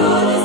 What is